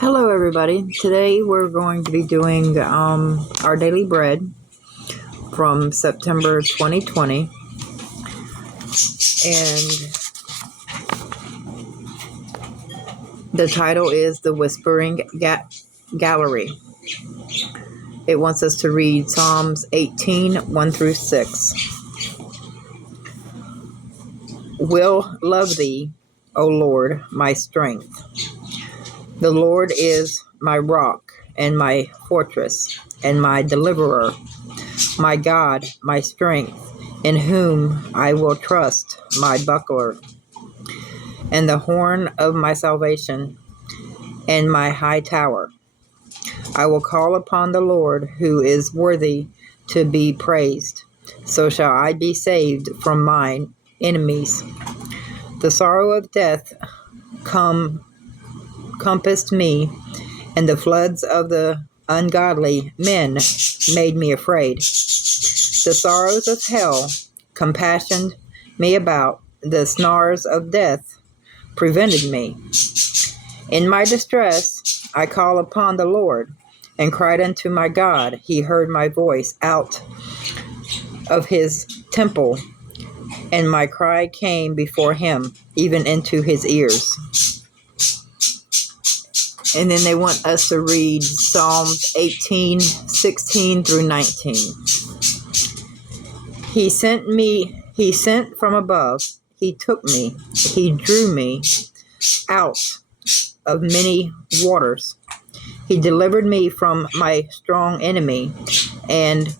Hello, everybody. Today we're going to be doing our daily bread from September 2020, and the title is The Whispering Gallery. It wants us to read Psalms 18, 1 through 6. Will love thee, O Lord, my strength. The Lord is my rock and my fortress and my deliverer, my God, my strength, in whom I will trust, my buckler, and the horn of my salvation, and my high tower. I will call upon the Lord, who is worthy to be praised. So shall I be saved from mine enemies. The sorrow of death compassed me, and the floods of the ungodly men made me afraid. The sorrows of hell compassioned me about. The snares of death prevented me. In my distress, I called upon the Lord and cried unto my God. He heard my voice out of his temple, and my cry came before him, even into his ears. And then they want us to read Psalms 18, 16 through 19. He sent from above. He took me. He drew me out of many waters. He delivered me from my strong enemy and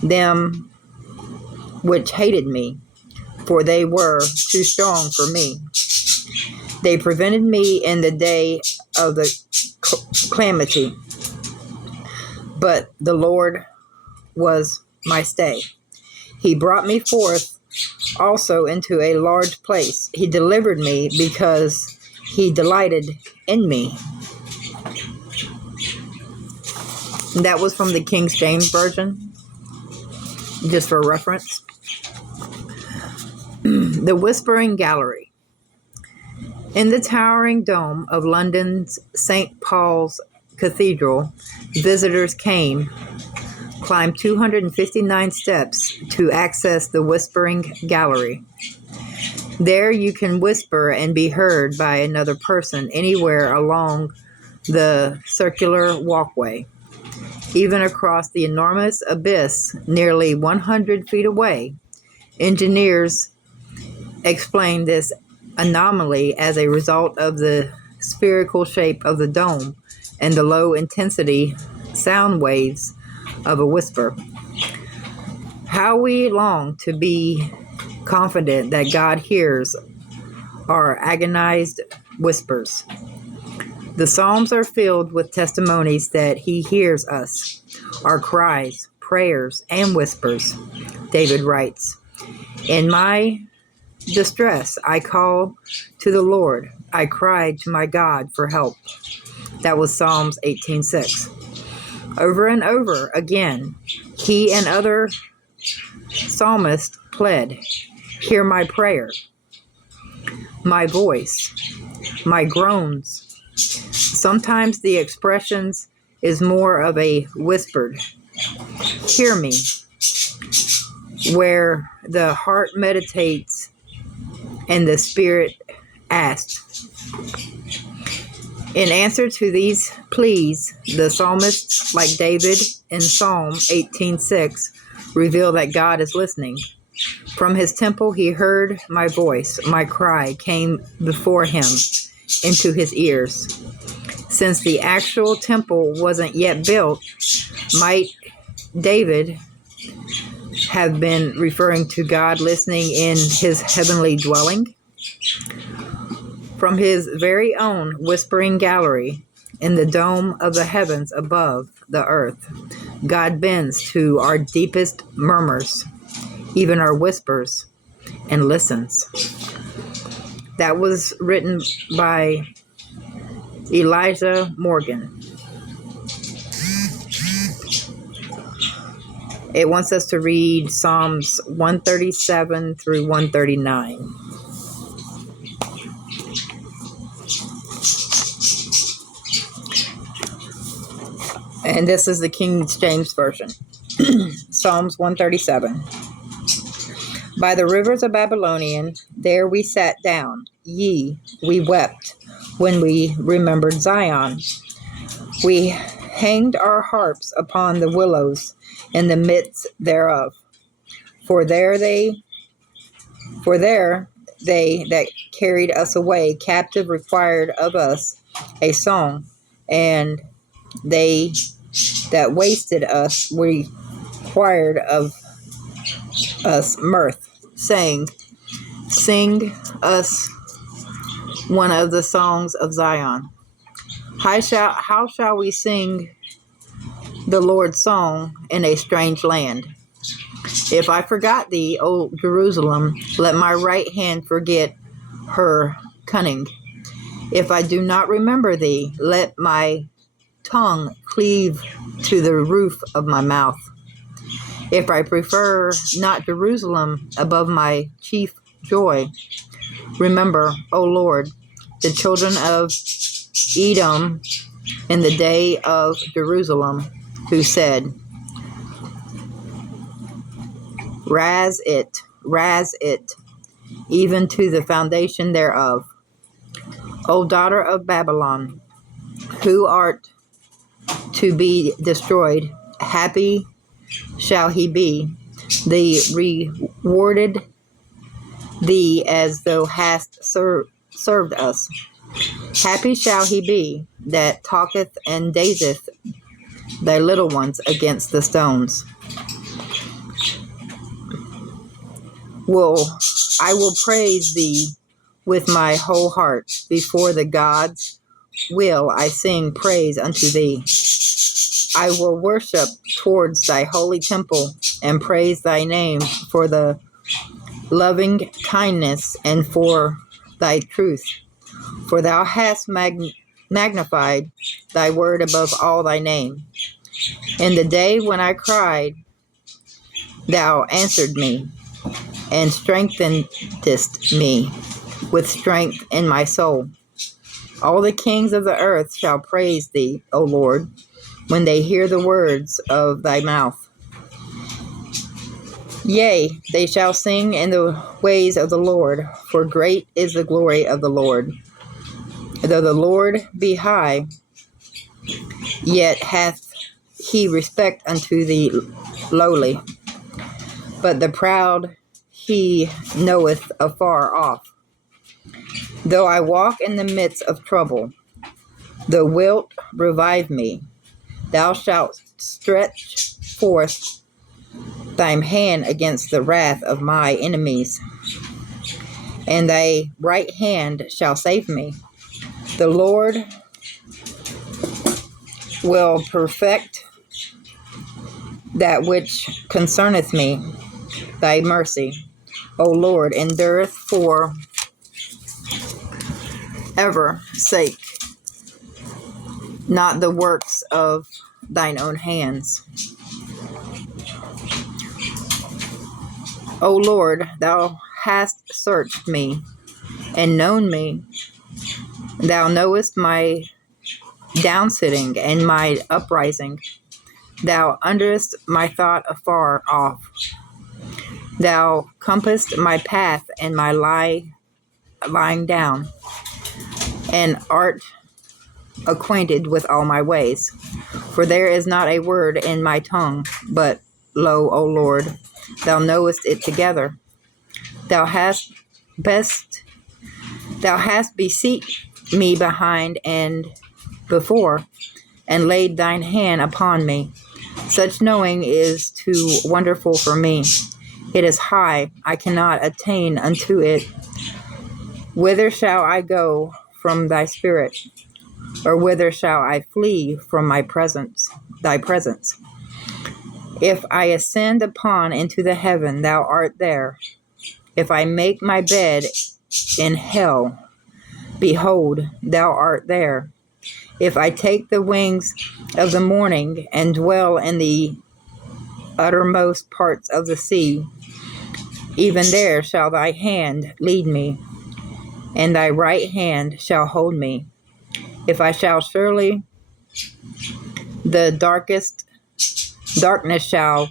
them which hated me, for they were too strong for me. They prevented me in the day of the calamity, but the Lord was my stay. He brought me forth also into a large place. He delivered me because he delighted in me. And that was from the King James Version, just for reference. The Whispering Gallery. In the towering dome of London's St. Paul's Cathedral, visitors climbed 259 steps to access the Whispering Gallery. There you can whisper and be heard by another person anywhere along the circular walkway, even across the enormous abyss nearly 100 feet away. Engineers explain this anomaly as a result of the spherical shape of the dome and the low intensity sound waves of a whisper. How we long to be confident that God hears our agonized whispers. The Psalms are filled with testimonies that he hears us, our cries, prayers, and whispers. David writes, "In my distress, I called to the Lord. I cried to my God for help." That was Psalms 18:6. Over and over again, he and other psalmists pled, "Hear my prayer, my voice, my groans." Sometimes the expressions is more of a whispered, "Hear me," where the heart meditates and the spirit asks. In answer to these pleas, the psalmists, like David in Psalm 18:6, reveal that God is listening. From his temple he heard my voice. My cry came before him into his ears. Since the actual temple wasn't yet built, might David have been referring to God listening in his heavenly dwelling? From his very own whispering gallery in the dome of the heavens above the earth, God bends to our deepest murmurs, even our whispers, and listens. That was written by Elijah Morgan. It wants us to read Psalms 137 through 139. And this is the King James Version. Psalms 137. By the rivers of Babylonian, there we sat down. We wept when we remembered Zion. We hanged our harps upon the willows in the midst thereof. For there they that carried us away captive required of us a song, and they that wasted us required of us mirth, saying, Sing us one of the songs of Zion. How shall we sing the Lord's song in a strange land? If I forgot thee, O Jerusalem, let my right hand forget her cunning. If I do not remember thee, let my tongue cleave to the roof of my mouth. If I prefer not Jerusalem above my chief joy, remember, O Lord, the children of Edom in the day of Jerusalem, who said, Razz it, even to the foundation thereof. O daughter of Babylon, who art to be destroyed, happy shall he be, the rewarded thee as thou hast served us. Happy shall he be that talketh and dazeth thy little ones against the stones. I will praise thee with my whole heart. Before the gods will I sing praise unto thee. I will worship towards thy holy temple and praise thy name for the loving kindness and for thy truth. For thou hast magnified thy word above all thy name. In the day when I cried, thou answered me, and strengthenedst me with strength in my soul. All the kings of the earth shall praise thee, O Lord, when they hear the words of thy mouth. Yea, they shall sing in the ways of the Lord, for great is the glory of the Lord. Though the Lord be high, yet hath he respect unto the lowly, but the proud he knoweth afar off. Though I walk in the midst of trouble, thou wilt revive me. Thou shalt stretch forth thine hand against the wrath of my enemies, and thy right hand shall save me. The Lord will perfect that which concerneth me. Thy mercy, O Lord, endureth for ever sake, not the works of thine own hands. O Lord, thou hast searched me and known me. Thou knowest my downsitting and my uprising. Thou underest my thought afar off. Thou compassest my path and my lying down, and art acquainted with all my ways. For there is not a word in my tongue, but lo, O Lord, thou knowest it together. Thou hast beseech me behind and before, and laid thine hand upon me. Such knowing is too wonderful for me. It is high, I cannot attain unto it. Whither shall I go from thy spirit? Or whither shall I flee from thy presence? If I ascend upon into the heaven, thou art there. If I make my bed in hell, behold, thou art there. If I take the wings of the morning and dwell in the uttermost parts of the sea, even there shall thy hand lead me, and thy right hand shall hold me. If I shall surely The darkness shall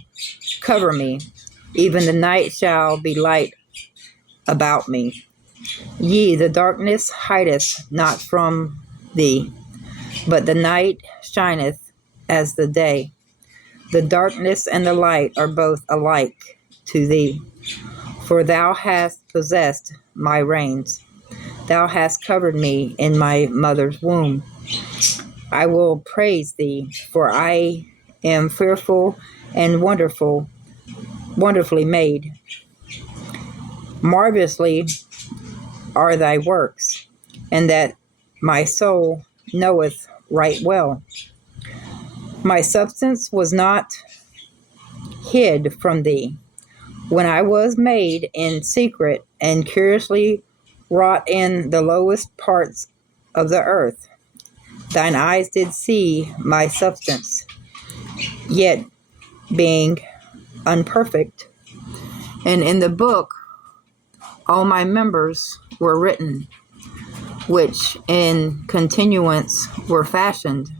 cover me, even the night shall be light about me. Yea, the darkness hideth not from thee, but the night shineth as the day. The darkness and the light are both alike to thee. For thou hast possessed my reins. Thou hast covered me in my mother's womb. I will praise thee, for I am fearful and wonderfully made. Marvelously are thy works, and that my soul knoweth right well. My substance was not hid from thee, when I was made in secret and curiously wrought in the lowest parts of the earth. Thine eyes did see my substance, yet being unperfect. And in the book all my members were written, which in continuance were fashioned,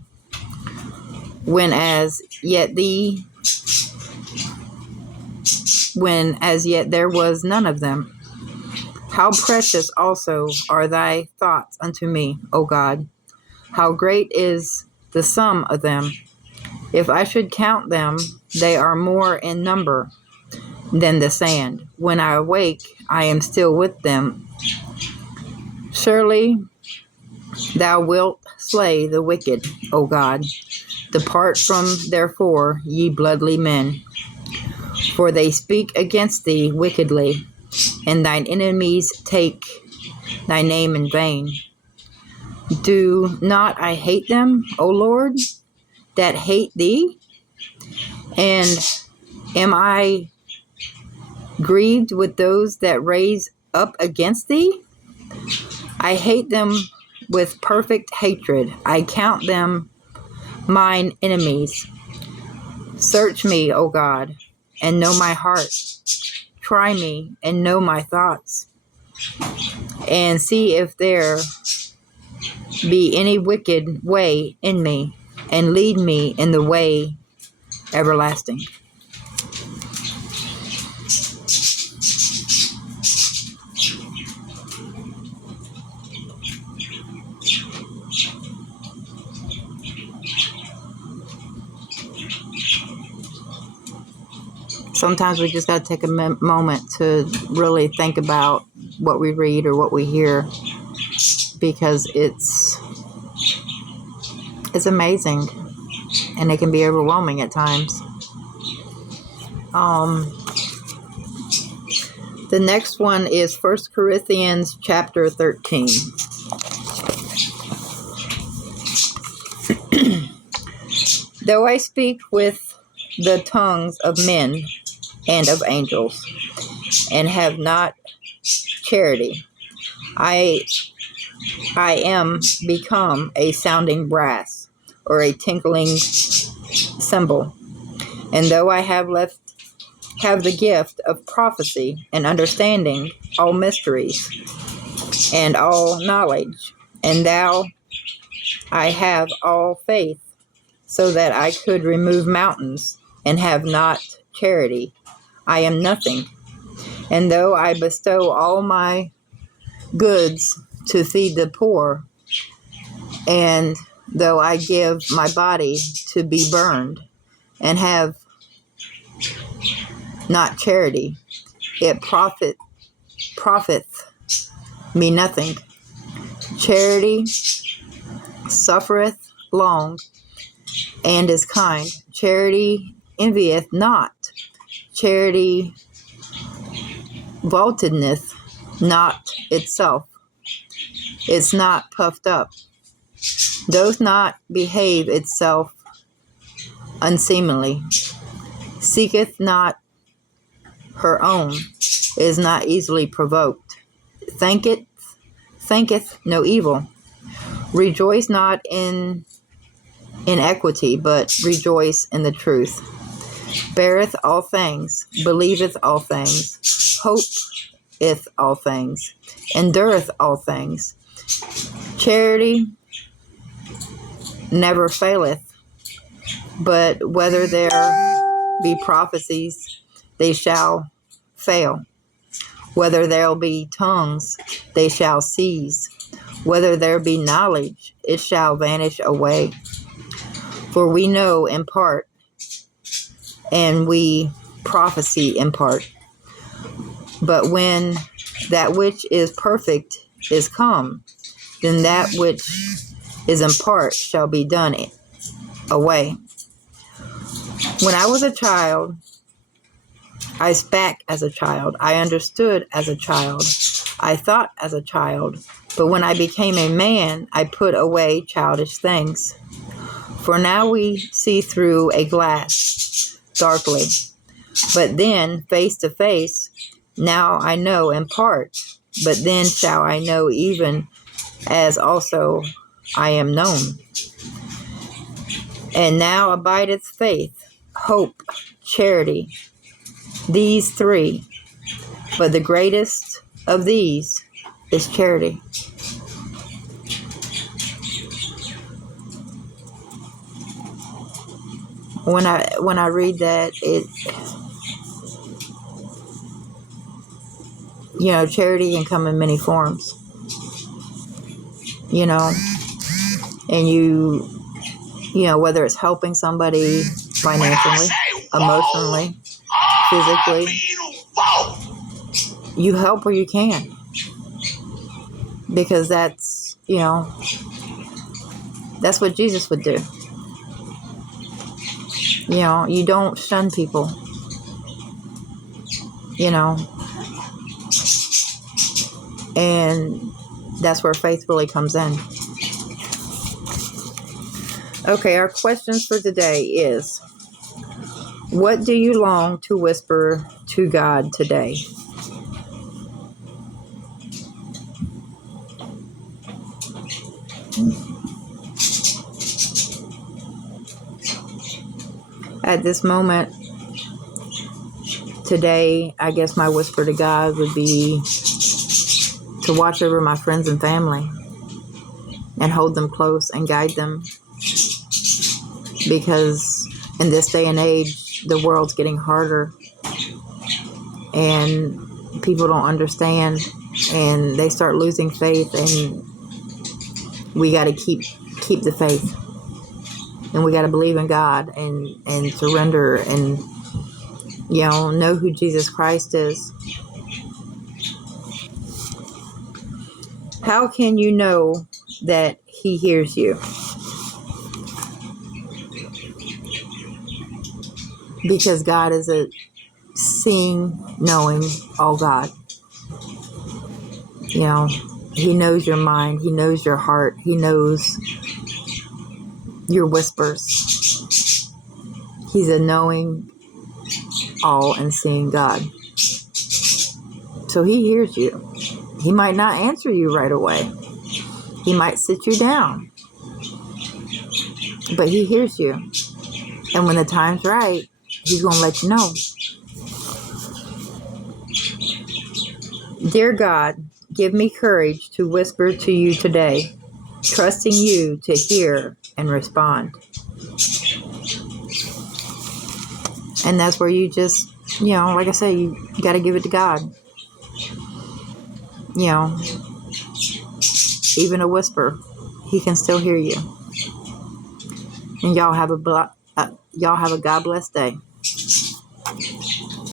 when as yet there was none of them. How precious also are thy thoughts unto me, O God! How great is the sum of them! If I should count them, they are more in number than the sand. When I awake, I am still with them. Surely thou wilt slay the wicked, O God. Depart from therefore, ye bloodly men. For they speak against thee wickedly, and thine enemies take thy name in vain. Do not I hate them, O Lord, that hate thee? And am I grieved with those that raise up against thee? I hate them with perfect hatred. I count them mine enemies. Search me, O God, and know my heart. Try me and know my thoughts, and see if there be any wicked way in me, and lead me in the way everlasting. Sometimes we just got to take a moment to really think about what we read or what we hear, because it's amazing, and it can be overwhelming at times. The next one is 1 Corinthians chapter 13. Though I speak with the tongues of men and of angels, and have not charity, I am become a sounding brass, or a tinkling cymbal. And though I have the gift of prophecy, and understanding all mysteries and all knowledge, and I have all faith, so that I could remove mountains, and have not charity, I am nothing. And though I bestow all my goods to feed the poor, and though I give my body to be burned, and have not charity, it profiteth me nothing. Charity suffereth long, and is kind. Charity envieth not. Charity vaunteth not itself, is not puffed up, doth not behave itself unseemly, seeketh not her own, is not easily provoked, thinketh no evil, rejoice not in iniquity, but rejoice in the truth, beareth all things, believeth all things, hopeth all things, endureth all things. Charity never faileth. But whether there be prophecies, they shall fail. Whether there be tongues, they shall cease. Whether there be knowledge, it shall vanish away. For we know in part, and we prophesy in part. But when that which is perfect is come, then that which is in part shall be done away. When I was a child, I spake as a child. I understood as a child. I thought as a child. But when I became a man, I put away childish things. For now we see through a glass, darkly. But then, face to face, now I know in part. But then shall I know even as also I am known. And now abideth faith, hope, charity, these three. But the greatest of these is charity. When I read that, charity can come in many forms. And whether it's helping somebody financially, emotionally, physically, you help where you can. Because that's what Jesus would do. You don't shun people. And that's where faith really comes in. Okay, our questions for today is, what do you long to whisper to God today? At this moment, today, I guess my whisper to God would be to watch over my friends and family and hold them close and guide them. Because in this day and age, the world's getting harder and people don't understand and they start losing faith, and we got to keep the faith, and we got to believe in God and surrender and know who Jesus Christ is. How can you know that He hears you? Because God is a seeing, knowing, all God. He knows your mind. He knows your heart. He knows your whispers. He's a knowing, all and seeing God. So He hears you. He might not answer you right away. He might sit you down. But He hears you. And when the time's right, He's going to let you know. Dear God, give me courage to whisper to you today, trusting you to hear and respond. And that's where you just, like I say, you got to give it to God. Even a whisper, He can still hear you. And y'all have a God blessed day.